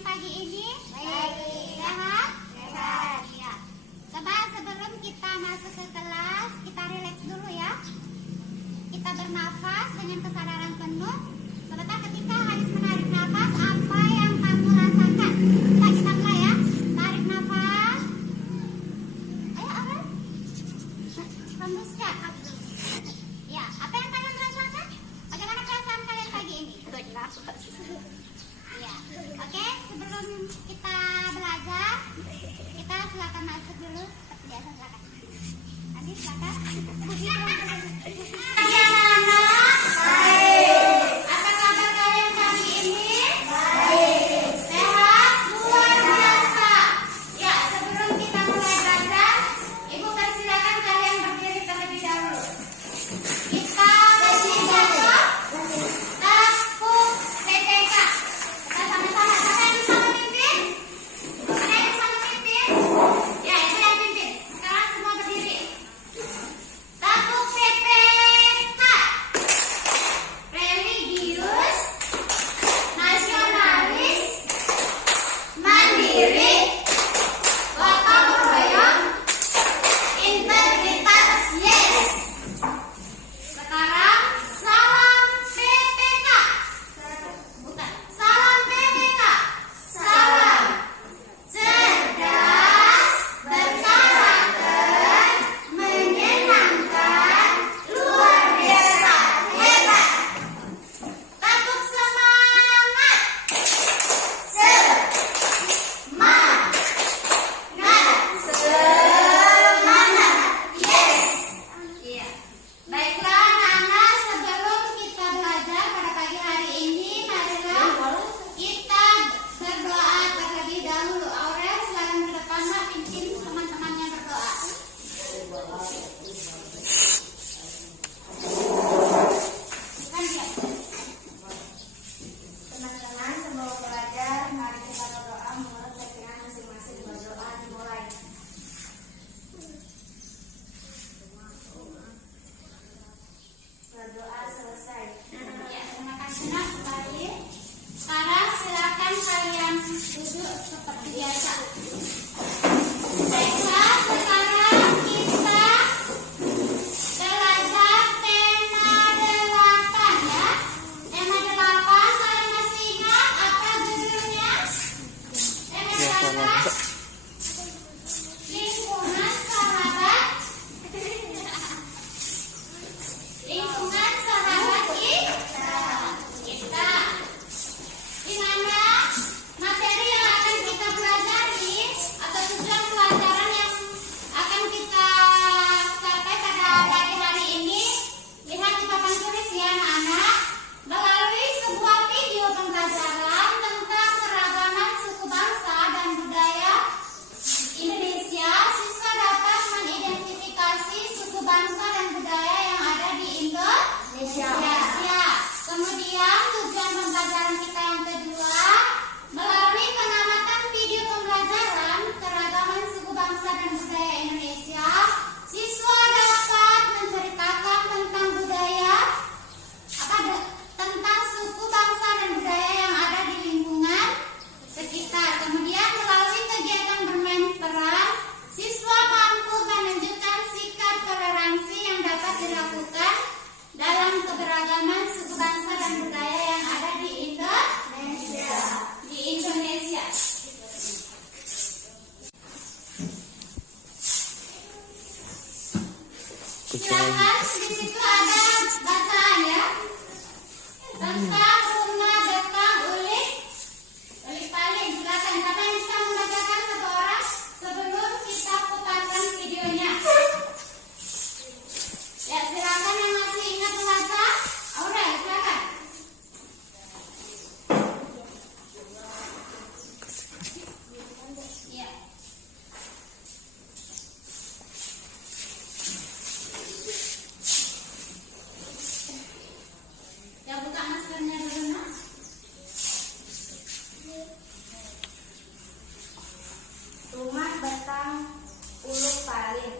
kalian pagi ini? Baik. Sehat? Sehat. Ya. Coba sebelum kita masuk ke kelas, kita rileks dulu ya. Kita bernafas dengan kesadaran penuh. Sebentar, ketika Haris menarik nafas, apa yang kamu rasakan? Kita mulai ya. Tarik nafas. Ayo, Aurel. Hembuskan. Ya, apa yang kalian rasakan? Bagaimana perasaan kalian pagi ini? Ya, oke. Sebelum kita belajar, kita silakan masuk dulu. Seperti biasa, silakan. Nanti silakan. Apa kabar kalian pagi ini? Baik. Sehat? Luar biasa. Ya, sebelum kita mulai belajar, Ibu persilakan kalian berdiri terlebih dahulu. Kita bersiap. Takut PTK. Kita sama-sama. Siapa yang bisa memimpin? Ada yang bisa memimpin? Ya, Ibu yang pimpin. Sekarang semua berdiri. Takut PPK. Religius, nasionalis, mandiri, gotong royong, integritas, yes. Sekarang salam PPK. Bukan, salam PPK. Salam cerdas, berkarakter, menyenangkan, luar biasa, hebat. Takut semangat. Semangat. Semangat. Yes. Iya. Baiklah anak-anak, sebelum kita belajar pada pagi hari ini, marilah kita berdoa terlebih dahulu. Aurel, silakan ke depan, Mak, pimpin teman-temannya berdoa. Bukan dia. Teman-teman, sebelum belajar, mari kita berdoa menurut keyakinan masing-masing. Berdoa dimulai. Berdoa selesai. Ya, terima kasih Nak. Baik. Sekarang silakan kalian duduk seperti biasa. Baiklah, sekarang kita belajar tema 8 ya. Tema 8, kalian masih ingat apa judulnya? Tema 8, lingkungan sahabat. Lingkungan sahabat kita. Di mana materi yang akan kita pelajari atau tujuan pelajaran yang akan kita capai pada pagi hari ini, lihat di papan tulis ya anak-anak, melalui sebuah video pembelajaran tentang keragaman suku bangsa dan budaya Indonesia, siswa dapat mengidentifikasi suku bangsa dan budaya yang ada di Indonesia. Kemudian tujuan pembelajaran kita yang kedua, melalui pengamatan video pembelajaran keragaman suku bangsa dan budaya Indonesia, siswa dapat menceritakan tentang budaya tentang suku bangsa dan budaya yang ada di lingkungan sekitar. Kemudian melalui kegiatan bermain peran, siswa mampu menunjukkan sikap toleransi yang dapat dilakukan dalam keberagaman suku bangsa dan budaya yang ada di Indonesia. Silakan, di situ ada bacaan ya tentang rumah betang ulik paling. Silakan, siapa yang bisa membacakan satu orang sebelum kita putarkan videonya? Ya, silakan yang masih ingat membaca. Aurel, silakan. Ya. Ya, buka maskernya dulu, Nak. Rumah betang uluk paling.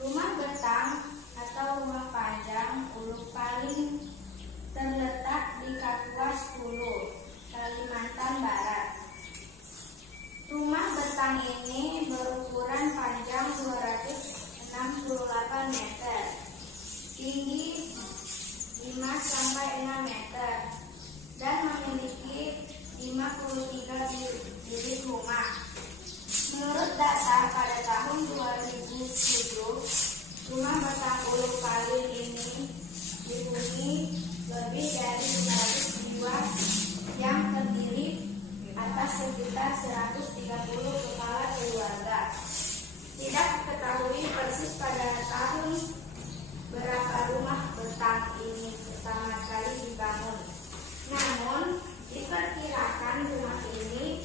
Rumah betang atau rumah panjang uluk paling terletak di Kapuas Hulu, Kalimantan Barat. betang ini berukuran panjang 268 meter, tinggi 5-6 meter, dan memiliki 53 bilik rumah. Menurut data pada tahun 2007, rumah betang ulu Palin ini dihuni lebih dari 200 jiwa yang terdiri atas sekitar 130 kepala keluarga. Tidak diketahui persis pada tahun berapa rumah betang ini pertama kali dibangun. Namun, diperkirakan rumah ini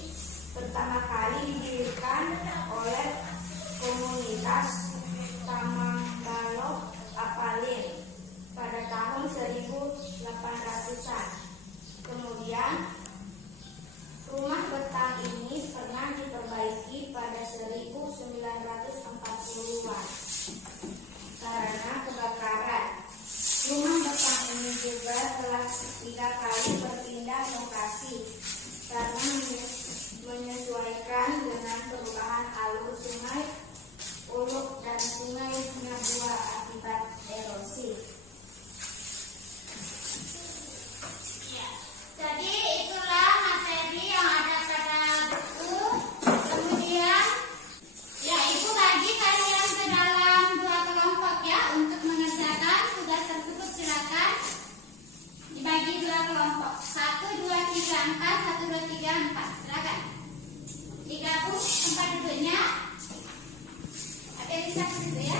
pertama kali didirikan oleh komunitas Tamangbalok Apalin pada tahun 1800-an. Kemudian, rumah betang ini pernah diperbaiki pada 1940-an karena kebakaran. Rumah betang ini juga telah 3 kali berpindah lokasi karena menyesuaikan dengan perubahan alur sungai Uluk dan sungai Nyabua akibat erosi. Ya, jadi itulah materi yang ada pada buku. Kemudian, ya ibu bagi kalian ke dalam 2 kelompok ya untuk mengerjakan tugas tersebut. Silakan dibagi 2 kelompok. 1, 2, 3, 4. 1, 2, 3, 4. Silakan digabung tempat duduknya. Ada bisa situ ya.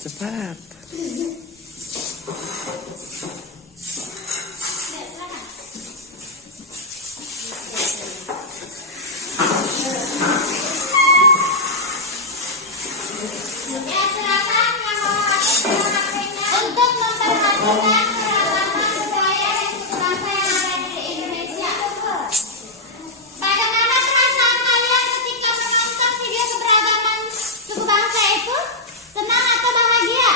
Cepat. Ya, silakan. Ya, silakan yang mau HP-nya untuk memperhatikan keragaman budaya dan suku bangsa yang ada di Indonesia. Bagaimana perasaan kalian ketika menonton video keberagaman suku bangsa itu? Senang atau bahagia?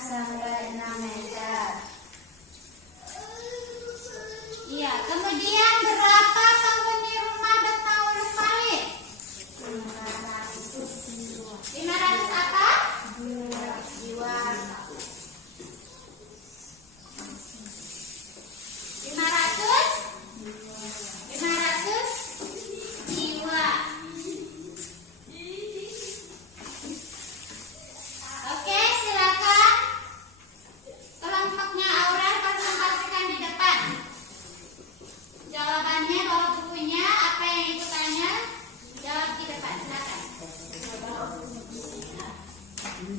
sampai 6 meter. Iya, kemudian berapa penghuni rumah Betang Uluk Pali? 500 apa? Jiwa. 500 jiwa. Oke, silakan. Kelompoknya Aura presentasikan di depan. Jawabannya bawa bukunya, apa yang ibu tanya jawab di depan. Silakan.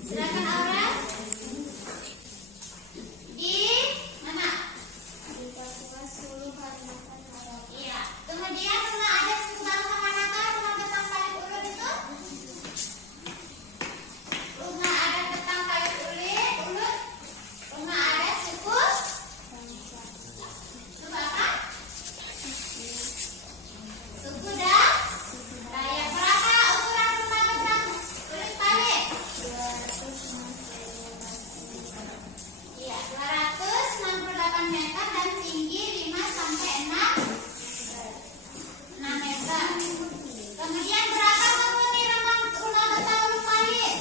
Silakan Aura. Di mana? Iya. Kemudian rumah adat suku bangsa manakah rumah Betang Palit Ulut itu? Rumah adat Betang Palit Ulut. Rumah adat suku apa? Suku Dayak. Berapa ukuran rumah Betang Ulut Palit? Iya, 268 meter dan tinggi 5 sampai 6 meter. Kemudian berapa penghuni rumah Betang Ulut Palit?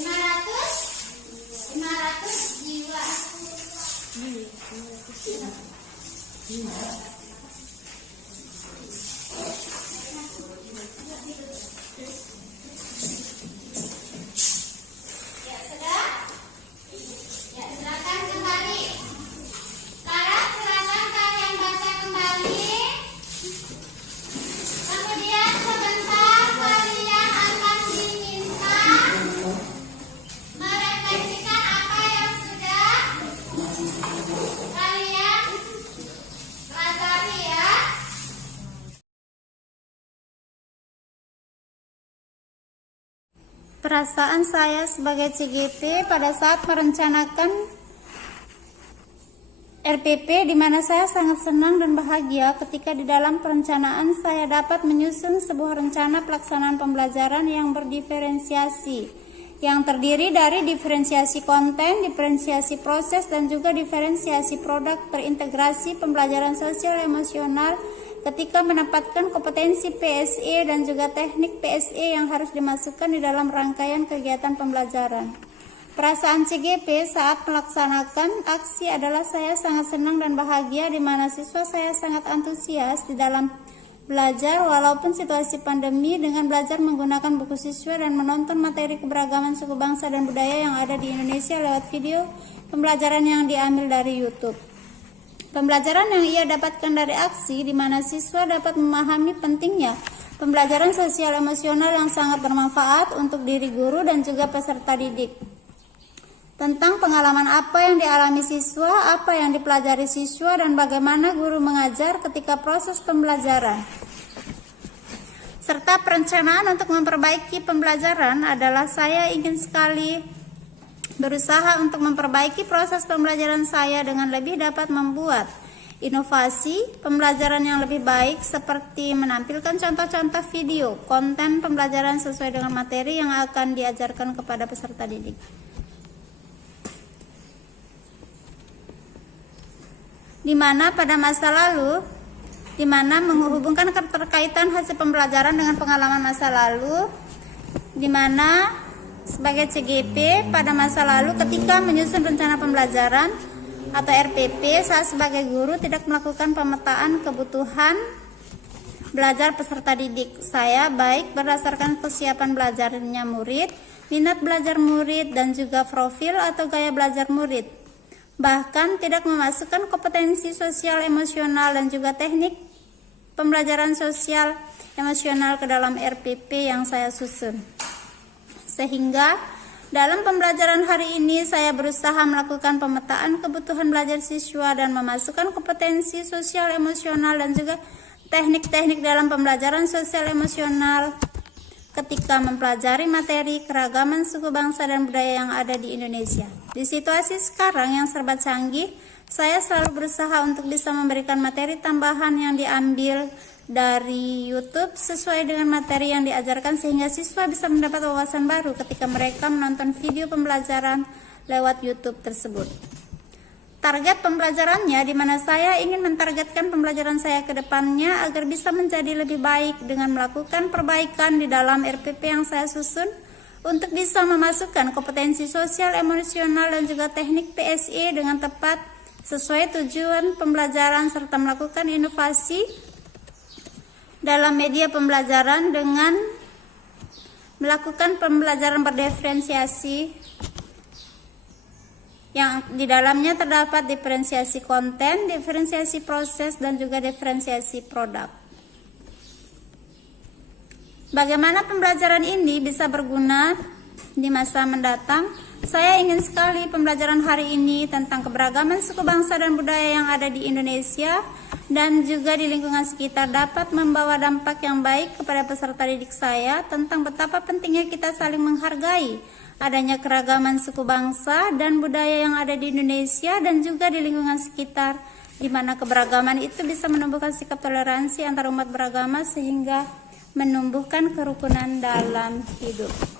500 jiwa. Ya, sudah? Ya, silakan kembali. Sekarang silakan kalian baca kembali. Kemudian sebentar kalian akan diminta merefleksikan apa yang sudah kalian pelajari ya. Perasaan saya sebagai CGP pada saat merencanakan RPP, di mana saya sangat senang dan bahagia ketika di dalam perencanaan saya dapat menyusun sebuah rencana pelaksanaan pembelajaran yang berdiferensiasi, yang terdiri dari diferensiasi konten, diferensiasi proses, dan juga diferensiasi produk terintegrasi pembelajaran sosial emosional ketika menempatkan kompetensi PSE dan juga teknik PSE yang harus dimasukkan di dalam rangkaian kegiatan pembelajaran. Perasaan CGP saat melaksanakan aksi adalah saya sangat senang dan bahagia, di mana siswa saya sangat antusias di dalam belajar walaupun situasi pandemi, dengan belajar menggunakan buku siswa dan menonton materi keberagaman suku bangsa dan budaya yang ada di Indonesia lewat video pembelajaran yang diambil dari YouTube. Pembelajaran yang ia dapatkan dari aksi, di mana siswa dapat memahami pentingnya pembelajaran sosial emosional yang sangat bermanfaat untuk diri guru dan juga peserta didik. Tentang pengalaman apa yang dialami siswa, apa yang dipelajari siswa, dan bagaimana guru mengajar ketika proses pembelajaran. Serta perencanaan untuk memperbaiki pembelajaran adalah saya ingin sekali berusaha untuk memperbaiki proses pembelajaran saya dengan lebih dapat membuat inovasi pembelajaran yang lebih baik, seperti menampilkan contoh-contoh video konten pembelajaran sesuai dengan materi yang akan diajarkan kepada peserta didik. Di mana pada masa lalu, di mana menghubungkan keterkaitan hasil pembelajaran dengan pengalaman masa lalu, di mana sebagai CGP pada masa lalu ketika menyusun rencana pembelajaran atau RPP, saya sebagai guru tidak melakukan pemetaan kebutuhan belajar peserta didik saya, baik berdasarkan kesiapan belajarnya murid, minat belajar murid, dan juga profil atau gaya belajar murid. Bahkan tidak memasukkan kompetensi sosial emosional dan juga teknik pembelajaran sosial emosional ke dalam RPP yang saya susun. Sehingga dalam pembelajaran hari ini saya berusaha melakukan pemetaan kebutuhan belajar siswa dan memasukkan kompetensi sosial emosional dan juga teknik-teknik dalam pembelajaran sosial emosional ketika mempelajari materi keragaman suku bangsa dan budaya yang ada di Indonesia. Di situasi sekarang yang serba canggih, saya selalu berusaha untuk bisa memberikan materi tambahan yang diambil dari YouTube sesuai dengan materi yang diajarkan sehingga siswa bisa mendapat wawasan baru ketika mereka menonton video pembelajaran lewat YouTube tersebut. Target pembelajarannya di mana saya ingin mentargetkan pembelajaran saya ke depannya agar bisa menjadi lebih baik dengan melakukan perbaikan di dalam RPP yang saya susun untuk bisa memasukkan kompetensi sosial, emosional, dan juga teknik PSI dengan tepat sesuai tujuan pembelajaran serta melakukan inovasi dalam media pembelajaran dengan melakukan pembelajaran berdiferensiasi yang di dalamnya terdapat diferensiasi konten, diferensiasi proses, dan juga diferensiasi produk. Bagaimana pembelajaran ini bisa berguna di masa mendatang? Saya ingin sekali pembelajaran hari ini tentang keberagaman suku bangsa dan budaya yang ada di Indonesia dan juga di lingkungan sekitar dapat membawa dampak yang baik kepada peserta didik saya tentang betapa pentingnya kita saling menghargai adanya keragaman suku bangsa dan budaya yang ada di Indonesia dan juga di lingkungan sekitar, di mana keberagaman itu bisa menumbuhkan sikap toleransi antar umat beragama sehingga menumbuhkan kerukunan dalam hidup.